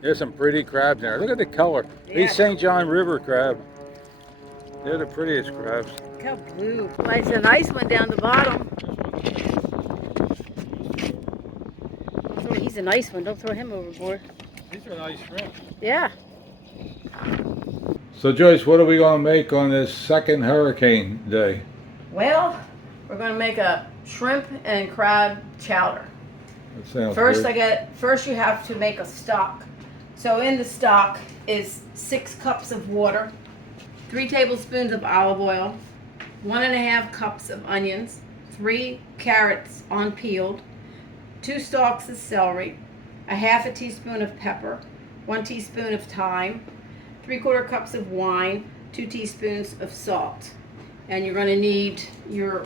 There's some pretty crabs in there. Look at the color. These Yeah. St. John River crab. They're the prettiest crabs. Look how blue. It's a nice one down the bottom. He's a nice one. Don't throw him overboard. These are nice shrimp. Yeah. So Joyce, what are we going to make on this second hurricane day? Well, we're going to make a shrimp and crab chowder. That sounds First, good. first you have to make a stock. So in the stock is 6 cups of water, 3 tablespoons of olive oil, 1.5 cups of onions, 3 carrots unpeeled, 2 stalks of celery, a half a teaspoon of pepper, 1 teaspoon of thyme, 3/4 cups of wine, 2 teaspoons of salt. And you're going to need your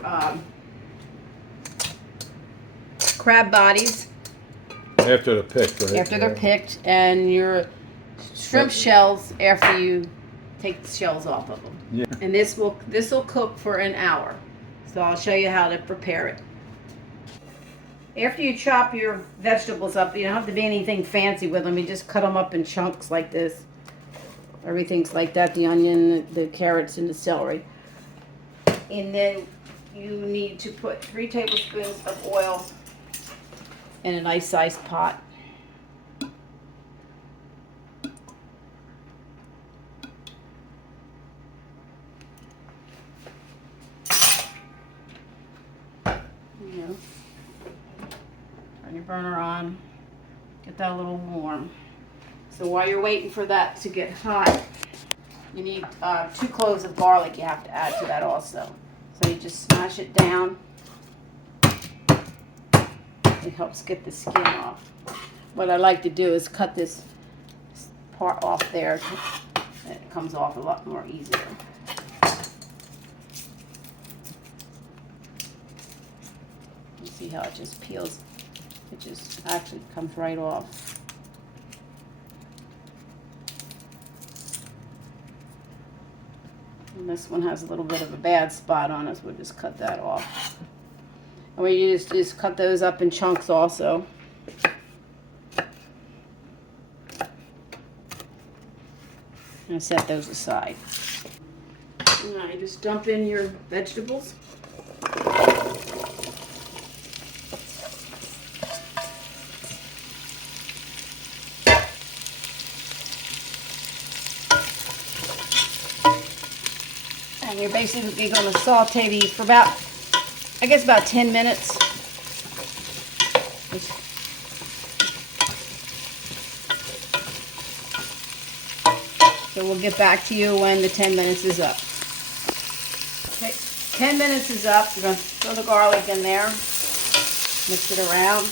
crab bodies After they're picked, right? after they're picked, and your shrimp shells after you take the shells off of them. Yeah. And this will cook for an hour. So I'll show you how to prepare it. After you chop your vegetables up, you don't have to be anything fancy with them. You just cut them up in chunks like this. Everything's like that, the onion, the carrots, and the celery. And then you need to put 3 tablespoons of oil in a nice sized pot. Turn your burner on. Get that a little warm. So while you're waiting for that to get hot, you need 2 cloves of garlic you have to add to that also. So you just smash it down. It helps get the skin off. What I like to do is cut this part off there. And it comes off a lot more easier. You see how it just peels? It just actually comes right off. And this one has a little bit of a bad spot on it, so we'll just cut that off. And we just cut those up in chunks also. And set those aside. Now you just dump in your vegetables. And you're basically going to saute these for about, I guess about 10 minutes. So we'll get back to you when the 10 minutes is up. Okay, 10 minutes is up. You're going to throw the garlic in there. Mix it around.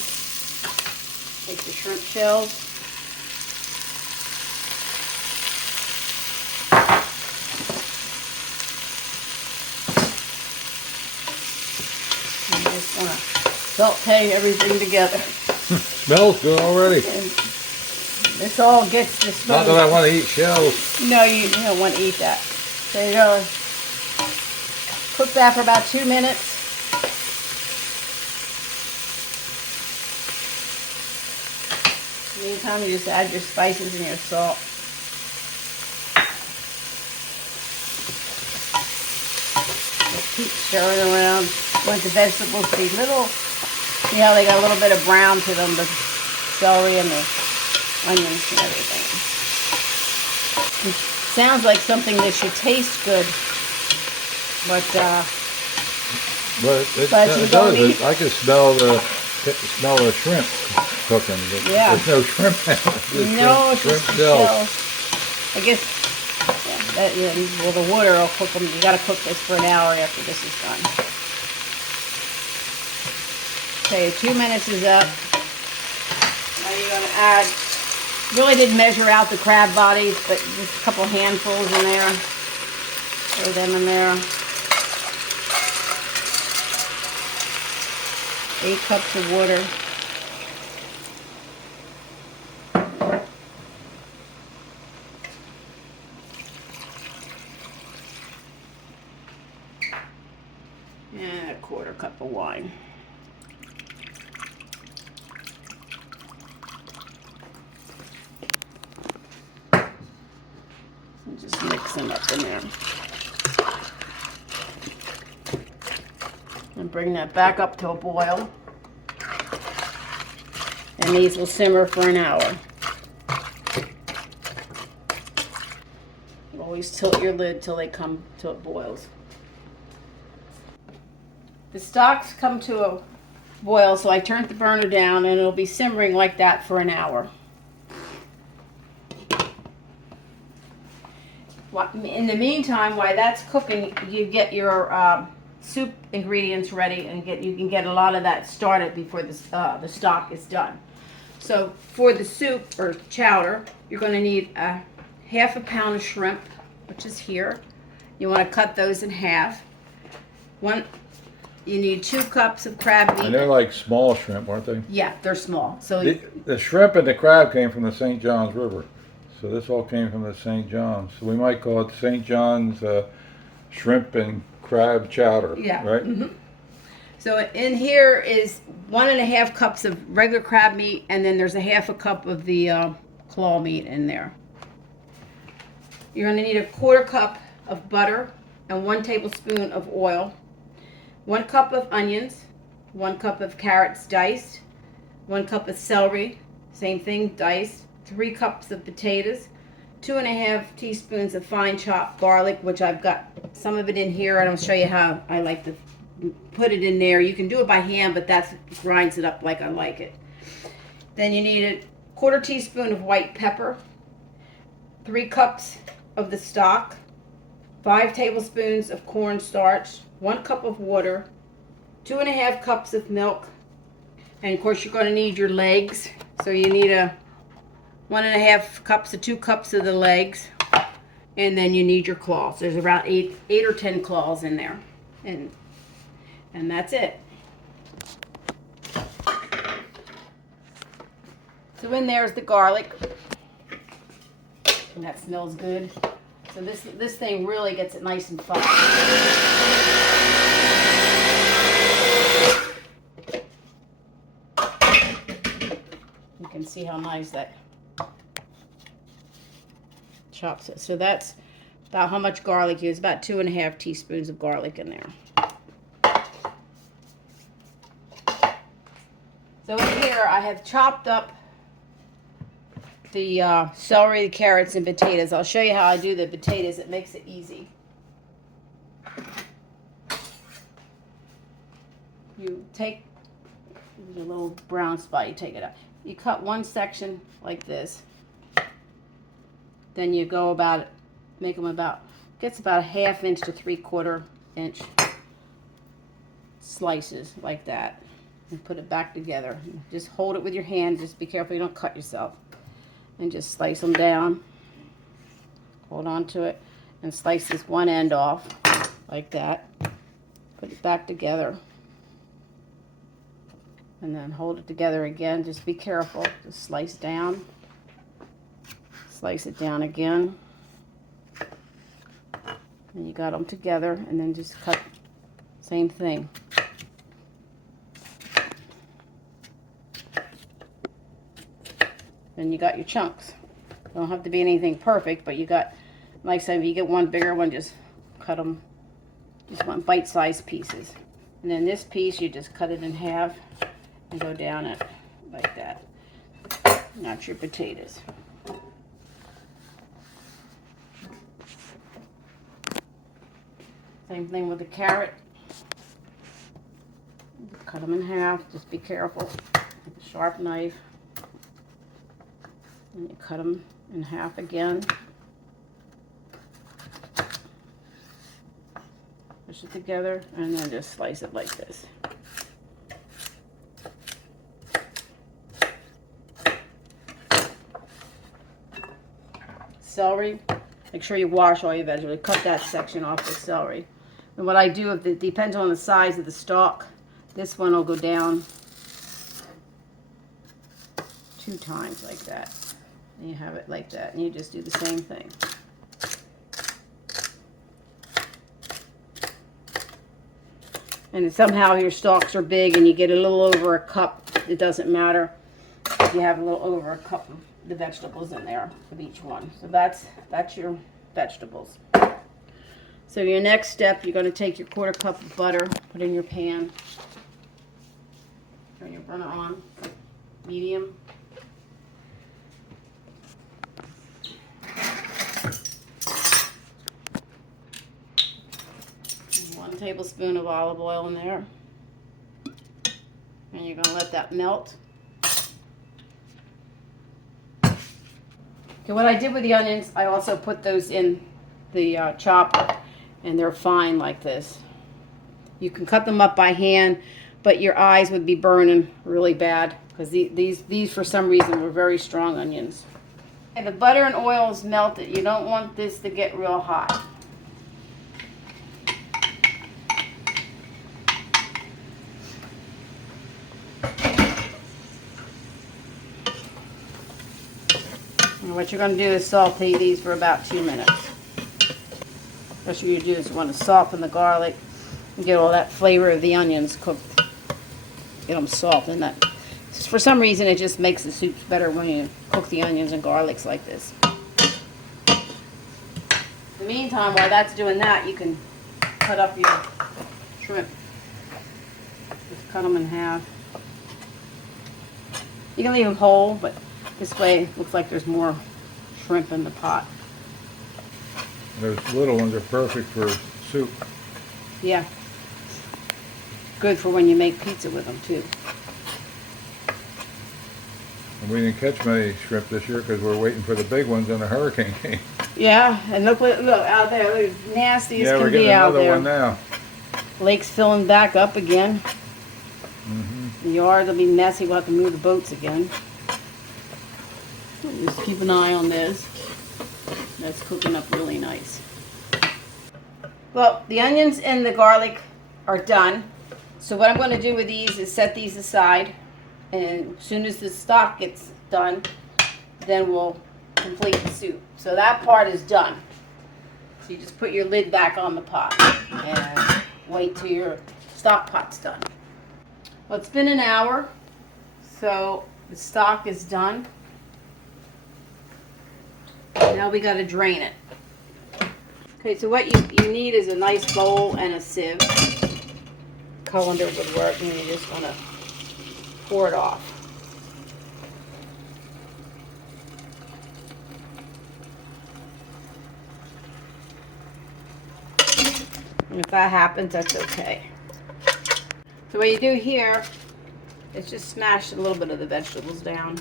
Take the shrimp shells. I'm just going to saute everything together. Smells good already. And this all gets this. Not that I want to eat shells. No, you don't want to eat that. So you're going to cook that for about 2 minutes. Meantime, you just add your spices and your salt. Just keep stirring around. Want the vegetables to be little. See how they got a little bit of brown to them, the celery and the onions and everything. It sounds like something that should taste good, but it does. I can smell the shrimp cooking. But Yeah. There's no shrimp. no, it's shrimp just the shells. shells. I guess, well, the water will cook them. You got to cook this for an hour after this is done. Okay, 2 minutes is up. Now you're going to add, really didn't measure out the crab bodies, but just a couple handfuls in there. Throw them in there. 8 cups of water. And a 1/4 cup of wine. Just mix them up in there. And bring that back up to a boil. And these will simmer for an hour. Always tilt your lid till they come to a boils. The stocks come to a boil, so I turned the burner down and it'll be simmering like that for an hour. In the meantime, while that's cooking, you get your soup ingredients ready and you can get a lot of that started before the stock is done. So for the soup or chowder, you're going to need a half a pound of shrimp, which is here. You want to cut those in half. You need 2 cups of crab meat. And they're like small shrimp, aren't they? Yeah, they're small. So the shrimp and the crab came from the St. Johns River. So this all came from the St. Johns. So we might call it St. John's shrimp and crab chowder. Yeah. Right? Mm-hmm. So in here is 1.5 cups of regular crab meat, and then there's a half a cup of the claw meat in there. You're going to need a 1/4 cup of butter and 1 tablespoon of oil, 1 cup of onions, 1 cup of carrots diced, 1 cup of celery, same thing, diced, 3 cups of potatoes, 2.5 teaspoons of fine chopped garlic, which I've got some of it in here, and I'll show you how I like to put it in there. You can do it by hand, but that grinds it up like I like it. Then you need a 1/4 teaspoon of white pepper, 3 cups of the stock, 5 tablespoons of cornstarch, 1 cup of water, 2.5 cups of milk, and of course you're going to need your legs. So you need 1.5 cups to 2 cups of the legs, and then you need your claws. There's about 8 or 10 claws in there, and that's it. So in there's the garlic, and that smells good. So this thing really gets it nice and fine. You can see how nice that chops it. So that's about how much garlic you use. About 2.5 teaspoons of garlic in there. So in here I have chopped up the celery, the carrots, and potatoes. I'll show you how I do the potatoes. It makes it easy. You take the little brown spot, you take it out. You cut one section like this. Then you go about, make them about, gets about 1/2 inch to 3/4 inch slices like that. And put it back together. Just hold it with your hand. Just be careful you don't cut yourself. And just slice them down. Hold on to it and slice this one end off like that. Put it back together. And then hold it together again. Just be careful. Just slice down. Slice it down again. And you got them together, and then just cut. Same thing. Then you got your chunks. Don't have to be anything perfect, but you got, like I said, if you get one bigger one, just cut them. Just want bite-sized pieces. And then this piece, you just cut it in half and go down it like that. Not your potatoes. Same thing with the carrot. Cut them in half. Just be careful with a sharp knife. And you cut them in half again. Push it together and then just slice it like this. Celery, make sure you wash all your vegetables. Cut that section off the celery. And what I do, if it depends on the size of the stalk, this one will go down 2 times like that. And you have it like that, and you just do the same thing. And if somehow your stalks are big and you get a little over a cup, it doesn't matter. You have a little over a cup of the vegetables in there of each one. So that's your vegetables. So your next step, you're going to take your 1/4 cup of butter, put in your pan, turn your burner on, medium. And 1 tablespoon of olive oil in there. And you're going to let that melt. Okay, what I did with the onions, I also put those in the chopper, and they're fine like this. You can cut them up by hand, but your eyes would be burning really bad because these for some reason were very strong onions. And the butter and oil is melted. You don't want this to get real hot. And what you're going to do is saute these for about 2 minutes. What you're going to do is you want to soften the garlic and get all that flavor of the onions cooked. Get them soft, and that for some reason it just makes the soups better when you cook the onions and garlics like this. In the meantime, while that's doing that, you can cut up your shrimp. Just cut them in half. You can leave them whole, but this way it looks like there's more shrimp in the pot. Those little ones are perfect for soup. Yeah. Good for when you make pizza with them too. And we didn't catch many shrimp this year because we're waiting for the big ones and the hurricane came. Yeah, and look out there. They're nasty as Yeah, can we're getting be out another there. one now. Lake's filling back up again. Mm-hmm. The yard will be messy. We'll have to move the boats again. Just keep an eye on this. That's cooking up really nice. Well, the onions and the garlic are done. So what I'm going to do with these is set these aside. And as soon as the stock gets done, then we'll complete the soup. So that part is done. So you just put your lid back on the pot and wait till your stock pot's done. Well, it's been an hour, so the stock is done. Now we got to drain it. Okay, so what you need is a nice bowl and a sieve. Colander would work, and you just want to pour it off. And if that happens, that's okay. So what you do here is just smash a little bit of the vegetables down.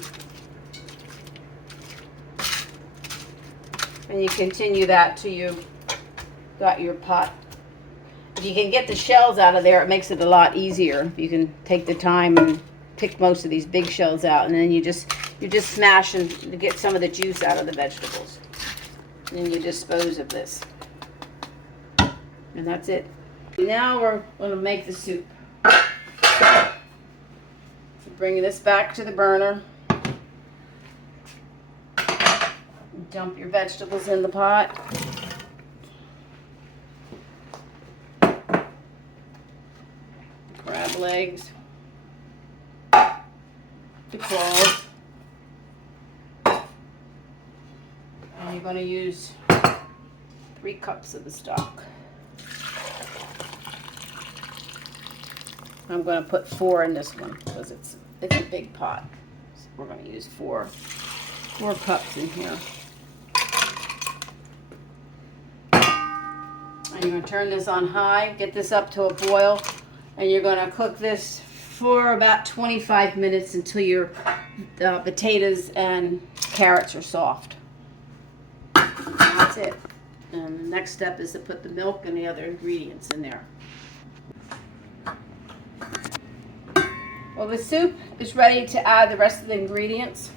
And you continue that till you got your pot. If you can get the shells out of there, it makes it a lot easier. You can take the time and pick most of these big shells out, and then you're just smashing to get some of the juice out of the vegetables. And then you dispose of this. And that's it. Now we're going to make the soup. So bring this back to the burner. Dump your vegetables in the pot. Crab legs. The claws. And you're going to use 3 cups of the stock. I'm going to put 4 in this one because it's a big pot. So we're going to use 4 cups in here. And you're going to turn this on high, get this up to a boil, and you're going to cook this for about 25 minutes until your potatoes and carrots are soft. And that's it. And the next step is to put the milk and the other ingredients in there. Well, the soup is ready to add the rest of the ingredients.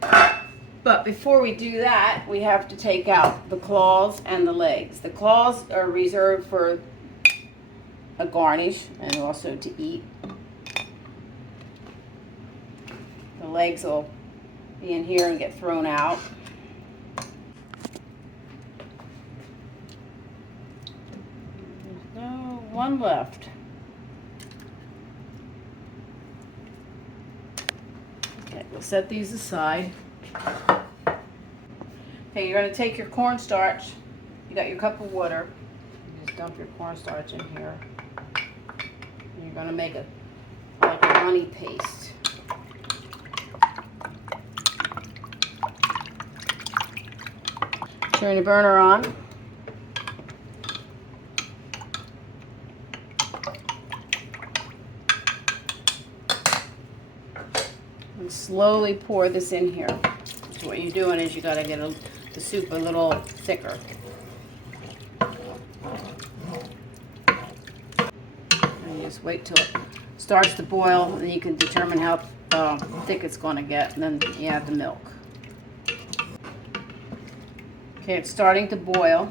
But before we do that, we have to take out the claws and the legs. The claws are reserved for a garnish and also to eat. The legs will be in here and get thrown out. There's no one left. Okay, we'll set these aside. Okay, you're going to take your cornstarch. You got your cup of water. You just dump your cornstarch in here. And you're going to make like a runny paste. Turn the burner on. And slowly pour this in here. So what you're doing is you got to get the soup a little thicker. And you just wait till it starts to boil, and you can determine how thick it's going to get, and then you add the milk. Okay, it's starting to boil.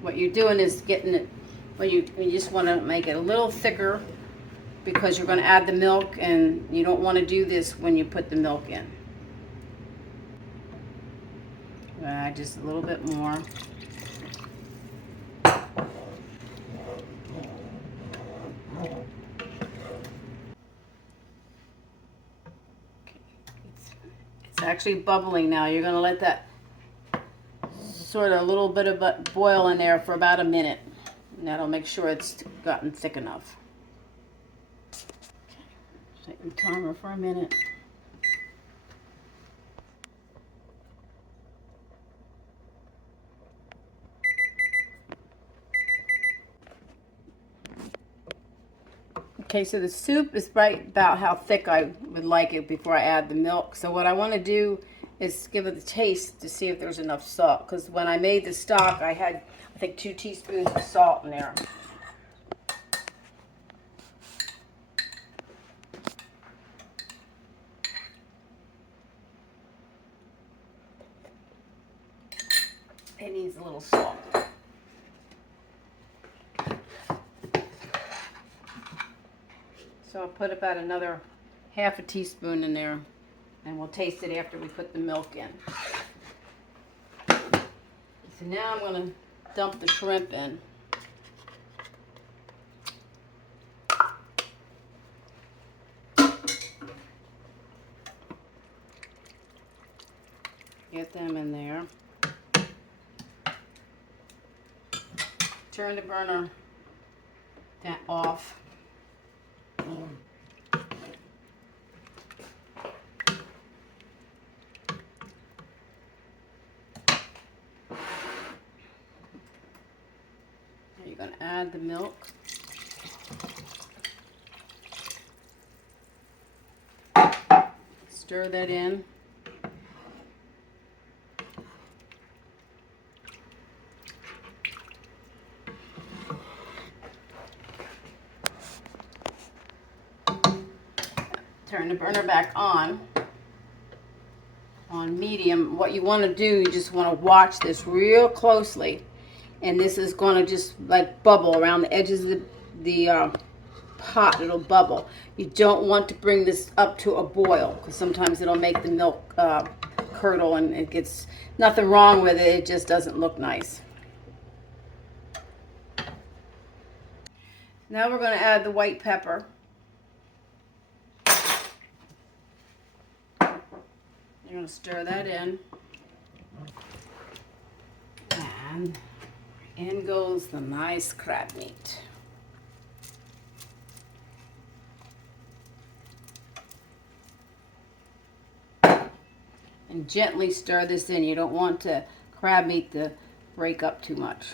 What you're doing is getting it, you just want to make it a little thicker because you're going to add the milk, and you don't want to do this when you put the milk in. Add just a little bit more. It's actually bubbling now. You're going to let that sort of a little bit of boil in there for about a minute. And that'll make sure it's gotten thick enough. Set your timer for a minute. Okay, so the soup is right about how thick I would like it before I add the milk. So what I want to do is give it a taste to see if there's enough salt. Because when I made the stock, I had, I think, 2 teaspoons of salt in there. It needs a little salt. So I'll put about another half a teaspoon in there, and we'll taste it after we put the milk in. So now I'm going to dump the shrimp in. Get them in there. Turn the burner off. You're going to add the milk. Stir that in. Turn the burner back on medium. What you want to do, you just want to watch this real closely, and this is going to just like bubble around the edges of the pot. It'll bubble. You don't want to bring this up to a boil because sometimes it'll make the milk curdle, and it gets nothing wrong with it. It just doesn't look nice. Now we're going to add the white pepper. You're going to stir that in. And in goes the nice crab meat. And gently stir this in. You don't want the crab meat to break up too much.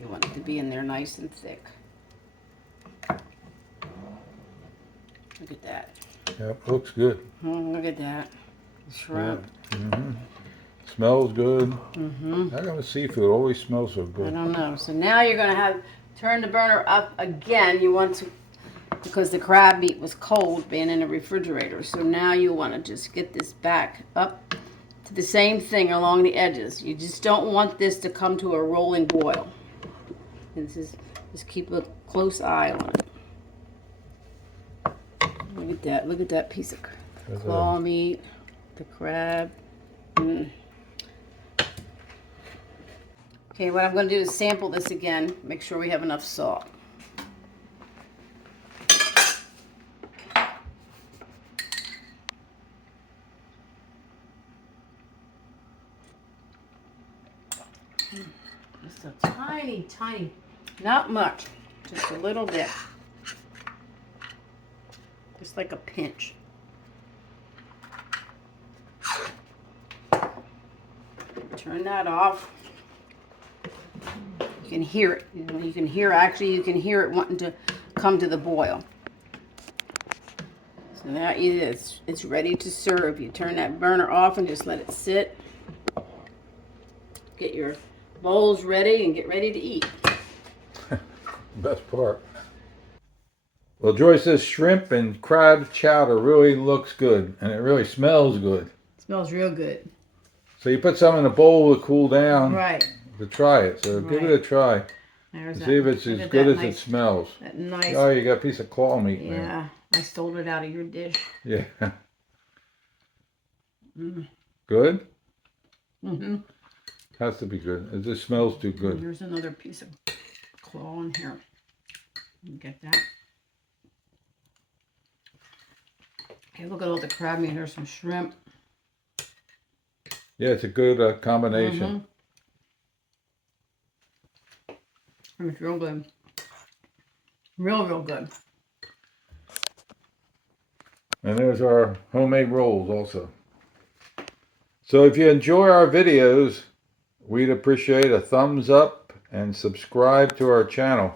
You want it to be in there nice and thick. Look at that. Yep, looks good. Look at that. Shrimp. Mm-hmm. Smells good. Mm-hmm. How come the seafood always smells so good? I don't know. So now you're going to turn the burner up again. You want to, because the crab meat was cold being in the refrigerator. So now you want to just get this back up to the same thing along the edges. You just don't want this to come to a rolling boil. Just keep a close eye on it. Look at that. Look at that piece of claw meat. The crab. Okay, what I'm going to do is sample this again. Make sure we have enough salt. Just a tiny, tiny, not much, just a little bit. Just like a pinch. Turn that off. You can hear it. You can hear, actually, you can hear it wanting to come to the boil. So that is, it's ready to serve. You turn that burner off and just let it sit. Get your bowls ready and get ready to eat. Best part. Well, Joyce's shrimp and crab chowder really looks good, and it really smells good. It smells real good. So you put some in a bowl to cool down Right. to try it. So give it a try. There's See if it's as good as it smells. That nice. Oh, you got a piece of claw meat there. Yeah, I stole it out of your dish. Yeah. Mm. Good? Mm-hmm. Has to be good. It just smells too good. There's another piece of claw in here. You get that? Hey, look at all the crab meat. There's some shrimp. Yeah, it's a good combination. It's real good. Real good. And there's our homemade rolls also. So if you enjoy our videos, we'd appreciate a thumbs up and subscribe to our channel.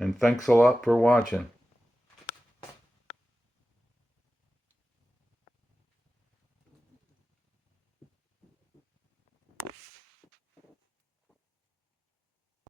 And thanks a lot for watching.